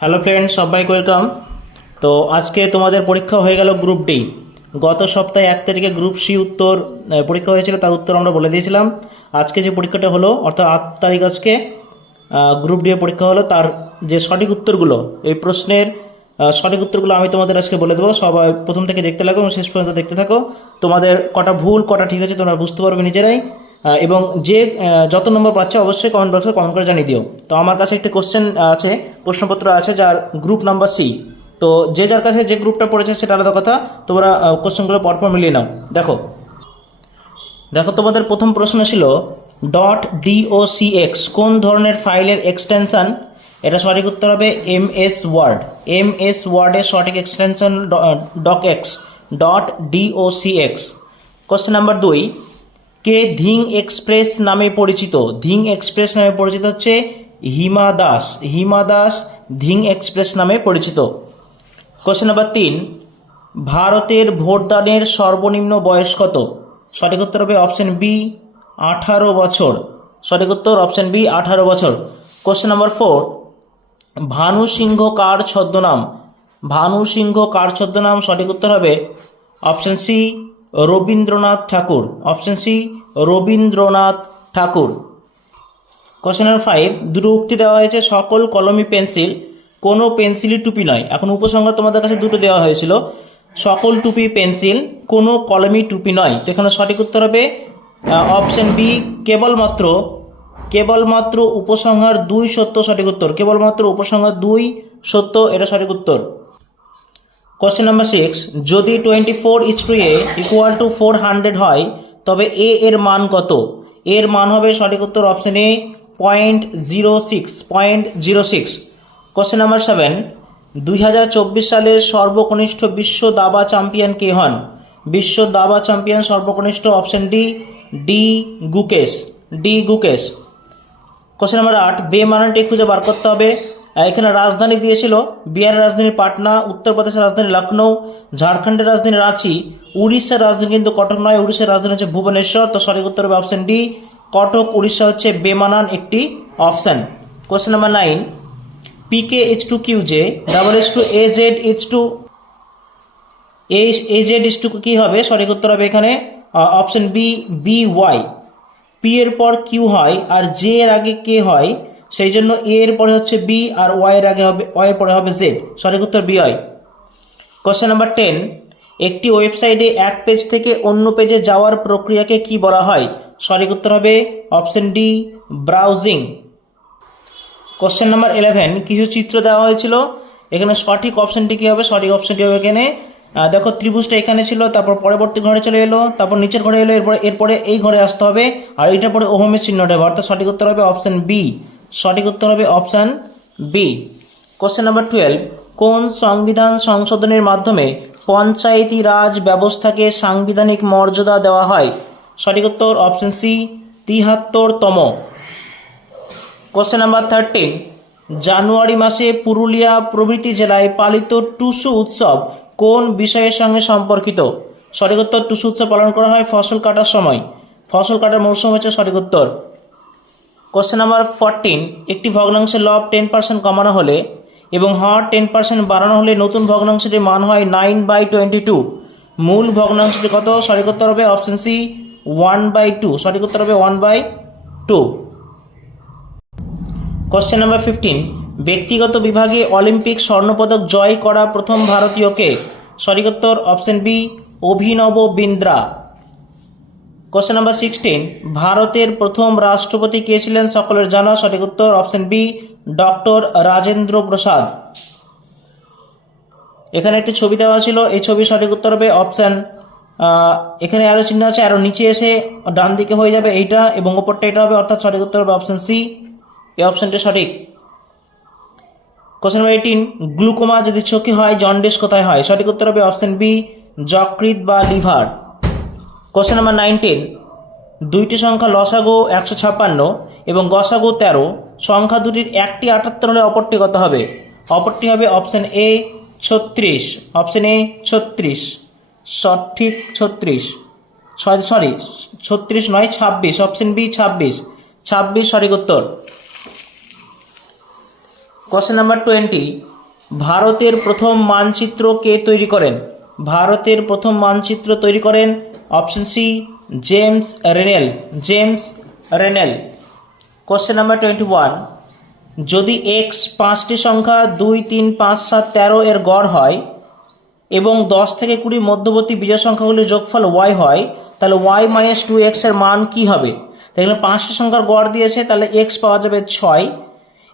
Hello friends, সবাইকে welcome. তো আজকে তোমাদের পরীক্ষা হয়ে গেল গ্রুপ ডি। গত সপ্তাহে 1 তারিখে গ্রুপ সি উত্তর পরীক্ষা হয়েছিল, তার উত্তর আমরা বলে দিয়েছিলাম। আজকে যে পরীক্ষাটা হলো অর্থাৎ 8 তারিখ আজকে গ্রুপ ডি এর পরীক্ষা হলো, তার যে সঠিক উত্তরগুলো, এই প্রশ্নের সঠিক উত্তরগুলো আমি তোমাদের আজকে বলে দেবো। সবাই প্রথম থেকে দেখতে লাগো এবং শেষ পর্যন্ত দেখতে থাকো। তোমাদের কটা ভুল কটা ঠিক আছে তোমরা বুঝতে পারবে নিজেরাই। এবং যে যত নম্বর পাচ্ছে অবশ্যই কমেন্ট বক্সে কমেন্ট করে জানিয়ে দিও। তো আমার কাছে একটা কোশ্চেন আছে, প্রশ্নপত্র আছে, যার গ্রুপ নাম্বার সি। তো যে যার কাছে যে গ্রুপটা পড়েছে সেটা আলাদা কথা, তোমরা কোশ্চেনগুলো পরপর মিলিয়ে নাও। দেখো দেখো তোমাদের প্রথম প্রশ্ন ছিল .docx কোন ধরনের ফাইলের এক্সটেনশন? এটা সঠিক উত্তর হবে MS ওয়ার্ড। MS ওয়ার্ডের সঠিক extension docx .docx। Question number 2, কে ধিং এক্সপ্রেস নামে পরিচিত? ধিং এক্সপ্রেস নামে পরিচিত হচ্ছে হিমা দাস। হিমা দাস ধিং এক্সপ্রেস নামে পরিচিত। কোশ্চেন নাম্বার 3, ভারতের ভোটদানের সর্বনিম্ন বয়স কত? সঠিক উত্তর হবে অপশন বি 18 বছর। সঠিক উত্তর অপশন বি 18 বছর। কোশ্চেন নাম্বার 4, ভানু সিংহ কার ছদ্মনাম? ভানু সিংহ কার ছদ্মনাম? সঠিক উত্তর হবে অপশন সি রবীন্দ্রনাথ ঠাকুর। অপশন সি রবীন্দ্রনাথ ঠাকুর। কোশ্চেন নাম্বার 5, দুটো উক্তি দেওয়া হয়েছে, সকল কলমি পেন্সিল কোনো পেন্সিলই টুপি নয়। এখন উপসংহার তোমাদের কাছে দুটো দেওয়া হয়েছিল, সকল টুপি পেন্সিল, কোনো কলমি টুপি নয়। তো এখানে সঠিক উত্তর হবে অপশন বি কেবলমাত্র উপসংহার 2 সত্য। সঠিক উত্তর কেবলমাত্র উপসংহার 2 সত্য, এটা সঠিক উত্তর। কোশ্চেন নাম্বার 6, যদি 24:a = 400 হয় তবে এ এর মান কত? এর মান হবে সঠিক উত্তর অপশন এ 0.06। কোশ্চেন নাম্বার 7, 2024 সালে সর্বকনিষ্ঠ বিশ্ব দাবা চ্যাম্পিয়ন কে হন? বিশ্ব দাবা চ্যাম্পিয়ন সর্বকনিষ্ঠ option D Gukesh. Question number 8, বেমানানটি খুঁজে বার করতে হবে। এখানে রাজধানী দিয়েছিল, বিহারের রাজধানী পাটনা, উত্তরপ্রদেশের রাজধানী লখনৌ, ঝাড়খণ্ডের রাজধানী রাঁচি, উড়িষ্যার রাজধানী কিন্তু কটক নয়, উড়িষ্যার রাজধানী হচ্ছে ভুবনেশ্বর। তো সঠিক উত্তর হবে অপশন ডি কটক, উড়িষ্যা হচ্ছে বেমানান একটি option. Question number 9, PK/QJ AZ/AZ কি হবে? সঠিক উত্তর হবে এখানে অপশন বি BY। পি এর পর কিউ হয় আর জে এর আগে কে হয়, সেই জন্য এ এর পরে হচ্ছে বি আর ওয়াই এর আগে হবে, ওয়াই এর পরে হবে জেড। সঠিক উত্তর বি হয়। কোশ্চেন নাম্বার 10, একটি ওয়েবসাইটে এক পেজ থেকে অন্য পেজে যাওয়ার প্রক্রিয়াকে কি বলা হয়? সঠিক উত্তর হবে option D browsing. Question number 11, কিছু চিত্র দেওয়া হয়েছিল, এখানে সঠিক অপশনটি কি হবে? সঠিক অপশনটি হবে এখানে দেখো ত্রিভুজটা এখানে ছিল, তারপর পরবর্তী ঘরে চলে এলো, তারপর নিচের ঘরে এলো, এরপরে এই ঘরে আসতে হবে, আর এটার পরে ওহমের চিহ্নটা হবে, অর্থাৎ সঠিক উত্তর হবে অপশন বি। সঠিক উত্তর হবে অপশন বি। কোশ্চেন নাম্বার 12, কোন সংবিধান সংশোধনের মাধ্যমে পঞ্চায়েতি রাজ ব্যবস্থাকে সাংবিধানিক মর্যাদা দেওয়া হয়? সঠিক উত্তর অপশন সি 73তম। কোশ্চেন নাম্বার 13, জানুয়ারি মাসে পুরুলিয়া প্রভৃতি জেলায় পালিত টুসু উৎসব কোন বিষয়ের সঙ্গে সম্পর্কিত? সঠিক উত্তর টুসু উৎসব পালন করা হয় ফসল কাটার সময়, ফসল কাটার মৌসুম হচ্ছে সঠিক উত্তর। কোশ্চেন নাম্বার 14, একটি ভগ্নাংশের লব 10% কমানো হলে এবং হর 10% বাড়ানো হলে নতুন ভগ্নাংশটির মান হয় 9/22। মূল ভগ্নাংশটি কত? সঠিক উত্তর হবে অপশন সি 1/2। সঠিক উত্তর হবে 1/2। কোশ্চেন নাম্বার 15, ব্যক্তিগত বিভাগে অলিম্পিক স্বর্ণপদক জয় করা প্রথম ভারতীয়কে? সঠিক উত্তর অপশন বি অভিনব বিন্দ্রা। কোশ্চেন নাম্বার 16, ভারতের প্রথম রাষ্ট্রপতি কে ছিলেন সকলের জানা? সঠিক উত্তর option B doctor Rajendra Prasad. এখানে একটি ছবি দেওয়া ছিল, এই ছবি সঠিক উত্তর হবে অপশন এখানে আরো চিহ্ন আছে, আরো নিচে এসে ডান দিকে হয়ে যাবে এইটা এবং ওপরটা এটা হবে, অর্থাৎ সঠিক উত্তর হবে অপশন সি, এই অপশনটি সঠিক। কোশ্চেন নাম্বার 18, গ্লুকোমা যদি চোখে হয় জন্ডিস কোথায় হয়? সঠিক উত্তর হবে অপশন বি যকৃৎ বা লিভার। কোশ্চেন নাম্বার 19, দুইটি সংখ্যা লসাগু 156 এবং গসাগু 13, সংখ্যা দুটির একটি 78 হলে অপরটি কত হবে? অপরটি হবে অপশন এ 36। অপশন এ 36, সঠিক 36, সরি 36 নয় 26, অপশন বি 26 সঠিক উত্তর। কোশ্চেন নাম্বার 20, ভারতের প্রথম মানচিত্র কে তৈরি করেন? ভারতের প্রথম মানচিত্র তৈরি করেন option C James Rennell. James Rennell. Question number 21, যদি এক্স 5টি সংখ্যা 2, 3, 5, 7, 13 এর গড় হয় এবং 10 থেকে 20 মধ্যবর্তী বিজোড় সংখ্যাগুলির যোগফল y হয়, তাহলে y মাইনাস 2x এর মান কি হবে? তাহলে 5টি সংখ্যার গড় দিয়েছে, তাহলে x পাওয়া যাবে 6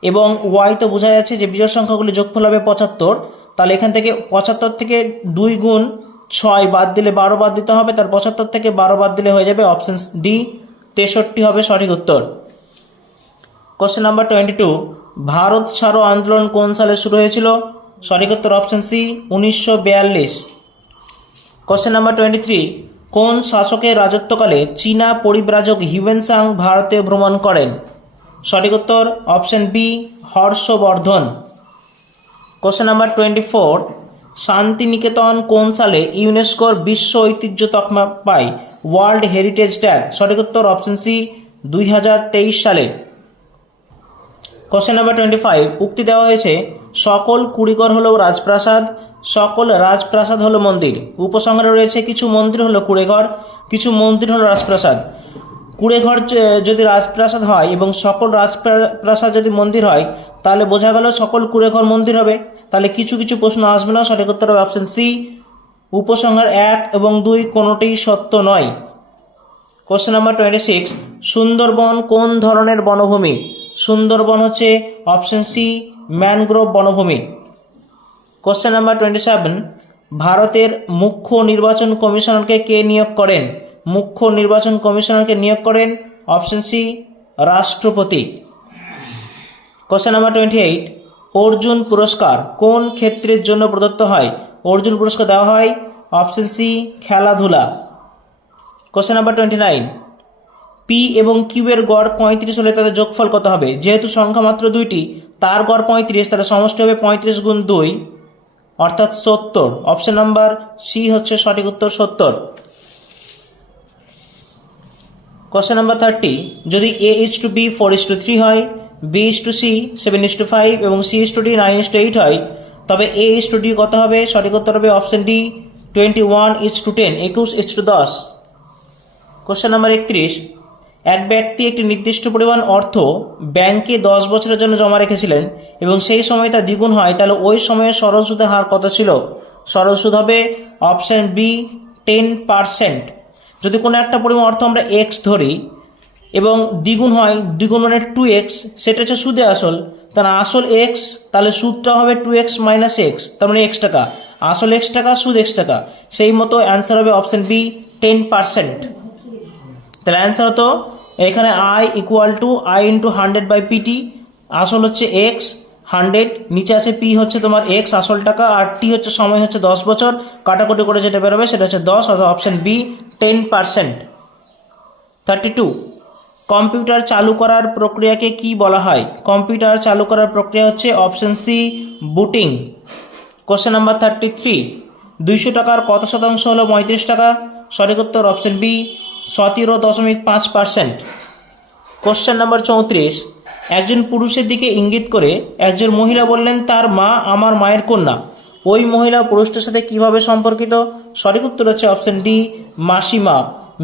এবং y তো বোঝা যাচ্ছে যে বিজোড় সংখ্যাগুলির যোগফল হবে 75। তাহলে এখান থেকে 75 থেকে 2 গুণ 6 বাদ দিলে 12 বাদ দিতে হবে, তার 75 থেকে 12 বাদ দিলে হয়ে যাবে অপশন ডি 63 হবে সঠিক উত্তর। কোশ্চেন নাম্বার 22, ভারত ছাড়ো আন্দোলন কোন সালে শুরু হয়েছিল? সঠিক উত্তর অপশন সি 1942। কোশ্চেন নাম্বার 23, কোন শাসকের রাজত্বকালে চীনা পরিব্রাজক হিউয়েন সাং ভারতে ভ্রমণ করেন? সঠিক উত্তর option B Harshavardhan. Question number 24, Shantiniketan কোন সালে ইউনেস্কোর বিশ্ব ঐতিহ্য তকমা পায়, ওয়ার্ল্ড হেরিটেজ ট্যাগ? সঠিক উত্তর অপশন সি 2023 সালে। কোশ্চেন নাম্বার 25, উক্তি দেওয়া হয়েছে সকল কুড়িঘর হলো রাজপ্রাসাদ, সকল রাজপ্রাসাদ হলো মন্দির। উপসংহারে রয়েছে কিছু মন্দির হলো কুড়েঘর, কিছু মন্দির হলো রাজপ্রাসাদ। কুড়েঘর যদি রাজপ্রাসাদ হয় এবং সকল রাজপ্রাসাদ যদি মন্দির হয়, তাহলে বোঝা গেল সকল কুড়েঘর মন্দির হবে। তাহলে কিছু কিছু প্রশ্ন আসবে না, সঠিক উত্তর হবে অপশন সি উপসংহার 1 এবং 2 কোনোটিই সত্য নয়। কোশ্চেন নাম্বার 26, সুন্দরবন কোন ধরনের বনভূমি? সুন্দরবন হচ্ছে অপশন সি ম্যানগ্রোভ বনভূমি। কোশ্চেন নাম্বার 27, ভারতের মুখ্য নির্বাচন কমিশনারকে কে নিয়োগ করেন? মুখ্য নির্বাচন কমিশনারকে নিয়োগ করেন অপশন সি রাষ্ট্রপতি। কোশ্চেন নাম্বার 28, অর্জুন পুরস্কার কোন ক্ষেত্রের জন্য প্রদত্ত হয়? অর্জুন পুরস্কার দেওয়া হয় অপশন সি খেলাধুলা। কোশ্চেন নাম্বার 29, পি এবং কিউ এর গড় 35 হলে তাদের যোগফল কত হবে? যেহেতু সংখ্যা মাত্র 2টি, তার গড় 35, তাহলে সমষ্টি হবে 35 গুণ 2 অর্থাৎ 70। অপশন নাম্বার সি হচ্ছে সঠিক উত্তর 70। কোশ্চেন নাম্বার 30, যদি a:b 4:3 হয়, b:c 7:5 এবং c:d 9:8 হয়, তবে a:d কত হবে? সঠিক উত্তর হবে অপশন ডি 21:10, 21:10। কোশ্চেন নাম্বার 31, এক ব্যক্তি একটি নির্দিষ্ট পরিমাণ অর্থ ব্যাংকে 10 বছরের জন্য জমা রেখেছিলেন এবং সেই সময় তা দ্বিগুণ হয়, তাহলে ওই সময়ে সরল সুদের হার কত ছিল? সরল সুদ হবে অপশন বি 10%। যদি কোনো একটা পরিমাণ অর্থ আমরা এক্স ধরি এবং দ্বিগুণ হয়, দ্বিগুণ মানে 2x, সেটা হচ্ছে সুদে আসল, তাহলে আসল এক্স, তাহলে সুদটা হবে 2x মাইনাস এক্স, তার মানে x টাকা, আসল x টাকা, সুদ x টাকা। সেই মতো অ্যান্সার হবে অপশন বি 10%। তাহলে অ্যান্সার হতো এখানে i = i × 100/pt, আসল হচ্ছে x 100, নিচে আছে p হচ্ছে তোমার x আসল টাকা, আর t হচ্ছে সময় হচ্ছে 10 বছর, কাটাকুটি করে যেটা বেরোবে সেটা হচ্ছে 10, অর্থাৎ অপশন বি 10%। 32, কম্পিউটার চালু করার প্রক্রিয়াকে কি বলা হয়? কম্পিউটার চালু করার প্রক্রিয়া হচ্ছে option C booting. Question number 33, 200 টাকার কত শতাংশ হলো 35 টাকা? সঠিক উত্তর অপশন বি 17.5%। কোশ্চেন নাম্বার 34, একজন পুরুষের দিকে ইঙ্গিত করে একজন মহিলা বললেন তার মা আমার মায়ের কন্যা, ওই মহিলা পুরুষটার সাথে কিভাবে সম্পর্কিত? সঠিক উত্তর হচ্ছে অপশন ডি মাসিমা,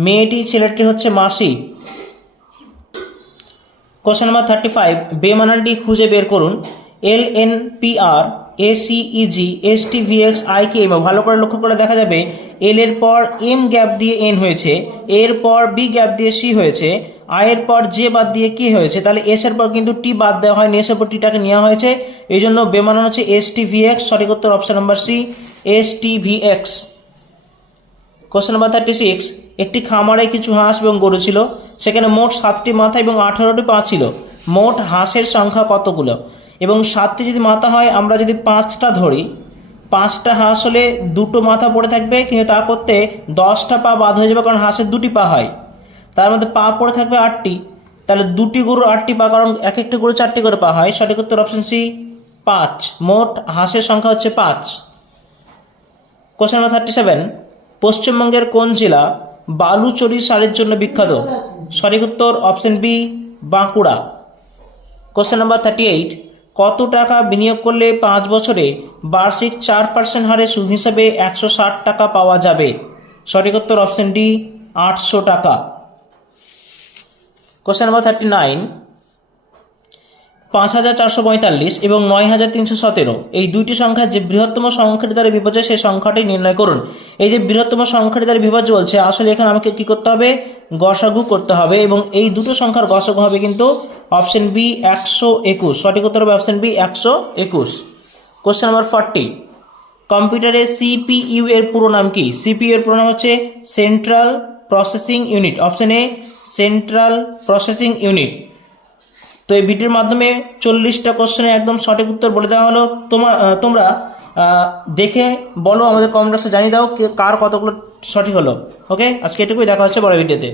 মেয়েটি ছেলেটি হচ্ছে মাসি। কোশ্চেন নাম্বার 35, বেমানানটি খুঁজে বের করুন। LNPR ACEG STVX IKM, ভালো করে লক্ষ্য করে দেখা যাবে এল এর পর এম গ্যাপ দিয়ে এন হয়েছে, এর পর বি গ্যাপ দিয়ে সি হয়েছে, আই এর পর জে বাদ দিয়ে কি হয়েছে, তাহলে এস এর পর কিন্তু টি বাদ দেওয়া হয়নি, এস এর পর টিটাকে নেওয়া হয়েছে, এই জন্য বেমানান হচ্ছে STVX। সঠিক উত্তর option number C STVX। Question number 36, একটি খামারে কিছু হাঁস এবং গরু ছিল, সেখানে মোট 7টি মাথা এবং 18টি পা ছিল, মোট হাঁসের সংখ্যা কতগুলো? এবং 7টি যদি মাথা হয়, আমরা যদি 5টা ধরি, 5টা হাঁস হলে 2টো মাথা পড়ে থাকবে, কিন্তু তা করতে 10টা পা বাদ হয়ে যাবে, কারণ হাঁসের 2টি পা হয়, তার মধ্যে পা পড়ে থাকবে 8টি, তাহলে 2টি গরুর 8টি পা, কারণ এক একটি গরু 4টি করে পা হয়। সঠিক উত্তর অপশন সি 5, মোট হাঁসের সংখ্যা হচ্ছে 5। কোশ্চেন নাম্বার 37, পশ্চিমবঙ্গের কোন জেলা বালুচরী শাড়ির জন্য বিখ্যাত? সঠিক উত্তর option B Bankura. Question number 38, কত টাকা বিনিয়োগ করলে 5 বছরে বার্ষিক 4% হারে সুদ হিসাবে 160 টাকা পাওয়া যাবে? সঠিক উত্তর অপশন ডি 800 টাকা। কোশ্চেন নাম্বার 39, 5445 এবং 9317 এই দুইটি সংখ্যা যে বৃহত্তম সংখ্যাটি দ্বারা বিভাজ্য সেই সংখ্যাটি নির্ণয় করুন। এই যে বৃহত্তম সংখ্যাটি দ্বারা বিভাজ্য বলছে, আসলে এখানে আমাকে কি করতে হবে? গসাগু করতে হবে, এবং এই দুটো সংখ্যার গসাগু হবে কিন্তু অপশন বি 121। সঠিক উত্তর হবে অপশন বি 121। কোশ্চেন নাম্বার 40, কম্পিউটারে সিপিইউ এর পুরো নাম কি? সিপিইউ এর পুরো নাম হচ্ছে central processing unit. Option a central processing unit. তো এই ভিডিওর মাধ্যমে 40টা কোশ্চেনের একদম সঠিক উত্তর বলে দেওয়া হলো। তোমরা দেখে বলো, আমাদের কমেন্ট বক্সে জানিয়ে দাও কার কতগুলো সঠিক হলো। ওকে, আজকে এটুকুই, দেখা হচ্ছে পরের ভিডিওতে।